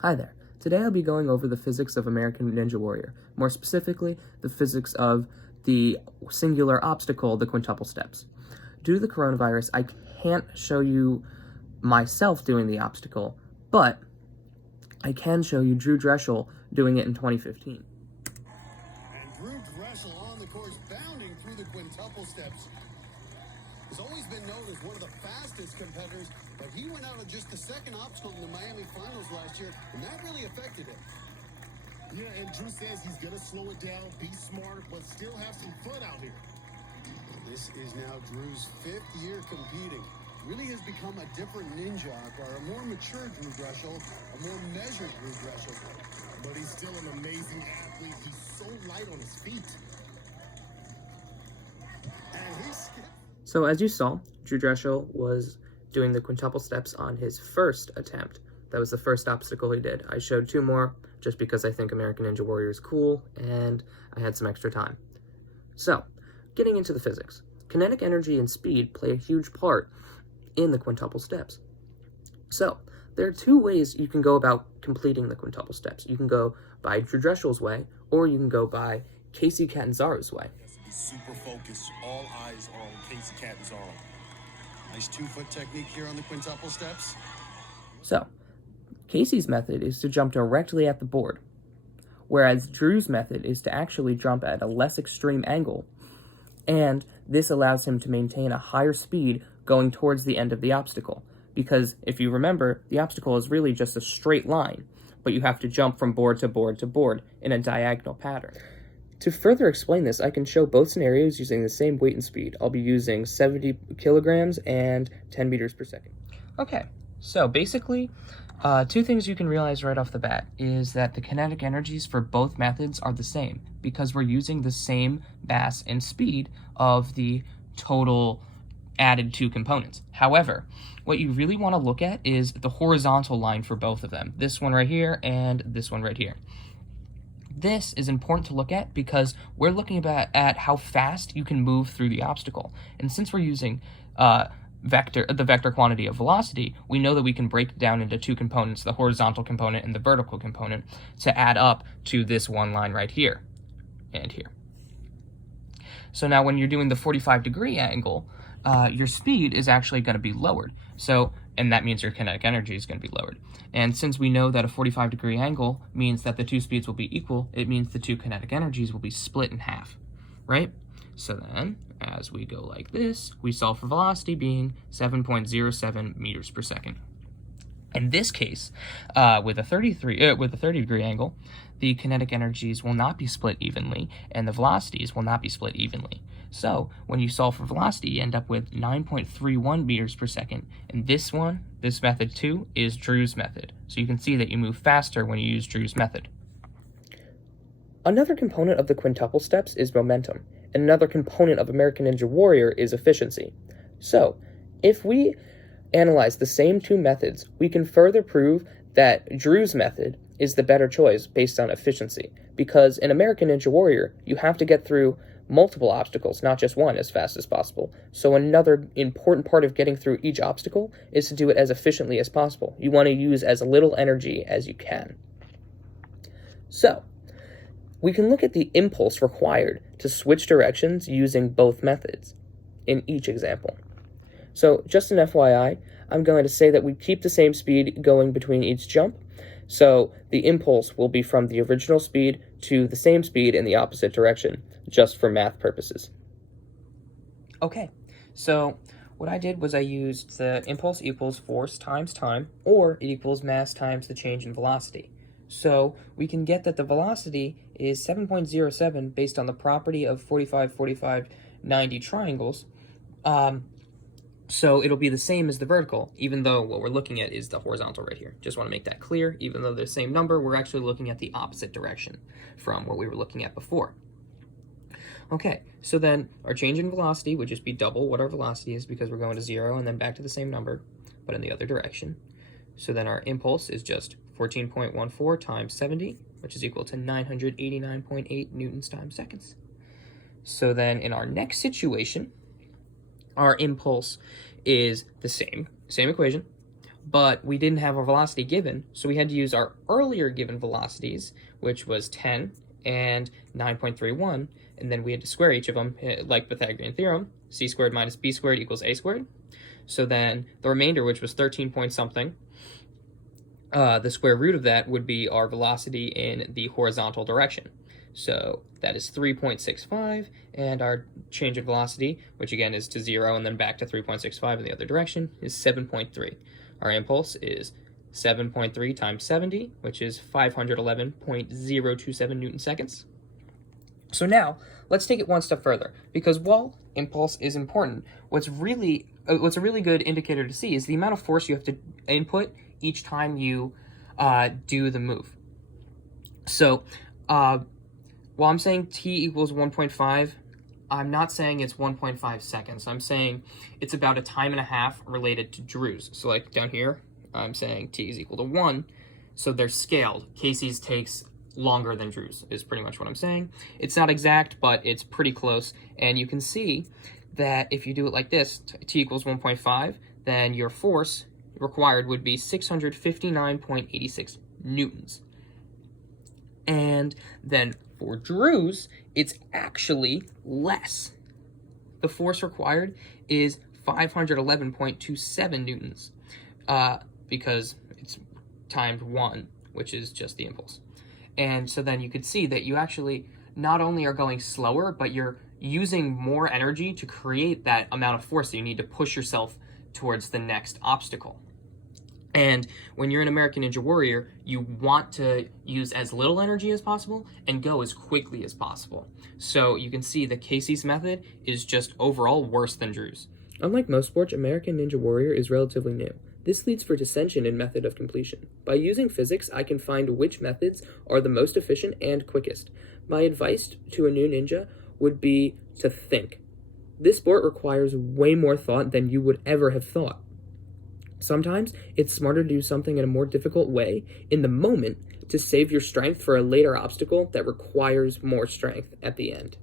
Hi there. Today I'll be going over the physics of American Ninja Warrior, more specifically, the physics of the singular obstacle, the quintuple steps. Due to the coronavirus, I can't show you myself doing the obstacle, but I can show you Drew Dreschel doing it in 2015. And Drew Dreschel on the course, bounding through the quintuple steps. Has always been known as one of the fastest competitors, but he went out on just the second obstacle in the Miami finals last year, and that really affected him. Yeah, and Drew says he's going to slow it down, be smart, but still have some fun out here. This is now Drew's 5th year competing. Really has become a different ninja, or a more mature Drew Dreschel, a more measured Drew Dreschel. But he's still an amazing athlete. He's so light on his feet. And he's... So as you saw, Drew Dreschel was doing the quintuple steps on his first attempt. That was the first obstacle he did. I showed 2 more just because I think American Ninja Warrior is cool and I had some extra time. So, getting into the physics. Kinetic energy and speed play a huge part in the quintuple steps. So, there are 2 ways you can go about completing the quintuple steps. You can go by Drew Dreschel's way, or you can go by Casey Catanzaro's way. Be super focused. All eyes are on Casey Catanzaro. Nice 2-foot technique here on the quintuple steps. So, Casey's method is to jump directly at the board, whereas Drew's method is to actually jump at a less extreme angle, and this allows him to maintain a higher speed going towards the end of the obstacle, because if you remember, the obstacle is really just a straight line, but you have to jump from board to board to board in a diagonal pattern. To further explain this, I can show both scenarios using the same weight and speed. I'll be using 70 kilograms and 10 meters per second. Okay, so basically, 2 things you can realize right off the bat is that the kinetic energies for both methods are the same because we're using the same mass and speed of the total added 2 components. However, what you really want to look at is the horizontal line for both of them. This one right here and this one right here. This is important to look at because we're looking at how fast you can move through the obstacle. And since we're using the vector quantity of velocity, we know that we can break it down into 2 components, the horizontal component and the vertical component, to add up to this one line right here and here. So now when you're doing the 45-degree angle, your speed is actually going to be lowered. And that means your kinetic energy is going to be lowered. And since we know that a 45-degree angle means that the 2 speeds will be equal, it means the 2 kinetic energies will be split in half, right? So then, as we go like this, we solve for velocity being 7.07 meters per second. In this case, with a 30-degree angle, the kinetic energies will not be split evenly, and the velocities will not be split evenly. So, when you solve for velocity, you end up with 9.31 meters per second. And this method too, is Drew's method. So you can see that you move faster when you use Drew's method. Another component of the quintuple steps is momentum, and another component of American Ninja Warrior is efficiency. So, if we analyze the same 2 methods, we can further prove that Drew's method is the better choice based on efficiency, because in American Ninja Warrior, you have to get through multiple obstacles, not just one, as fast as possible. So another important part of getting through each obstacle is to do it as efficiently as possible. You want to use as little energy as you can. So, we can look at the impulse required to switch directions using both methods in each example. So, just an FYI, I'm going to say that we keep the same speed going between each jump. So, the impulse will be from the original speed to the same speed in the opposite direction, just for math purposes. Okay, so what I did was I used the impulse equals force times time, or it equals mass times the change in velocity. So we can get that the velocity is 7.07 based on the property of 45, 45, 90 triangles. So it'll be the same as the vertical, even though what we're looking at is the horizontal right here. Just want to make that clear. Even though they're the same number, we're actually looking at the opposite direction from what we were looking at before. Okay, so then our change in velocity would just be double what our velocity is because we're going to 0 and then back to the same number, but in the other direction. So then our impulse is just 14.14 times 70, which is equal to 989.8 newtons times seconds. So then in our next situation, our impulse is the same equation, but we didn't have a velocity given, so we had to use our earlier given velocities, which was 10 and 9.31, and then we had to square each of them, like Pythagorean theorem. C squared minus b squared equals a squared. So then the remainder, which was 13 point something, the square root of that would be our velocity in the horizontal direction. So that is 3.65, and our change in velocity, which again is to 0 and then back to 3.65 in the other direction, is 7.3. Our impulse is 7.3 times 70, which is 511.027 Newton seconds. So now, let's take it one step further, because while impulse is important, what's a really good indicator to see is the amount of force you have to input each time you do the move. So, while I'm saying t equals 1.5, I'm not saying it's 1.5 seconds. I'm saying it's about a time and a half related to Drew's. So like down here, I'm saying t is equal to 1, so they're scaled. Casey's takes longer than Drew's, is pretty much what I'm saying. It's not exact, but it's pretty close, and you can see that if you do it like this, t equals 1.5, then your force required would be 659.86 newtons. And then for Drew's, it's actually less. The force required is 511.27 newtons, because it's timed 1, which is just the impulse. And so then you could see that you actually not only are going slower, but you're using more energy to create that amount of force that you need to push yourself towards the next obstacle. And when you're an American Ninja Warrior, you want to use as little energy as possible and go as quickly as possible. So you can see that Casey's method is just overall worse than Drew's. Unlike most sports, American Ninja Warrior is relatively new. This leads for dissension in method of completion. By using physics, I can find which methods are the most efficient and quickest. My advice to a new ninja would be to think. This sport requires way more thought than you would ever have thought. Sometimes it's smarter to do something in a more difficult way in the moment to save your strength for a later obstacle that requires more strength at the end.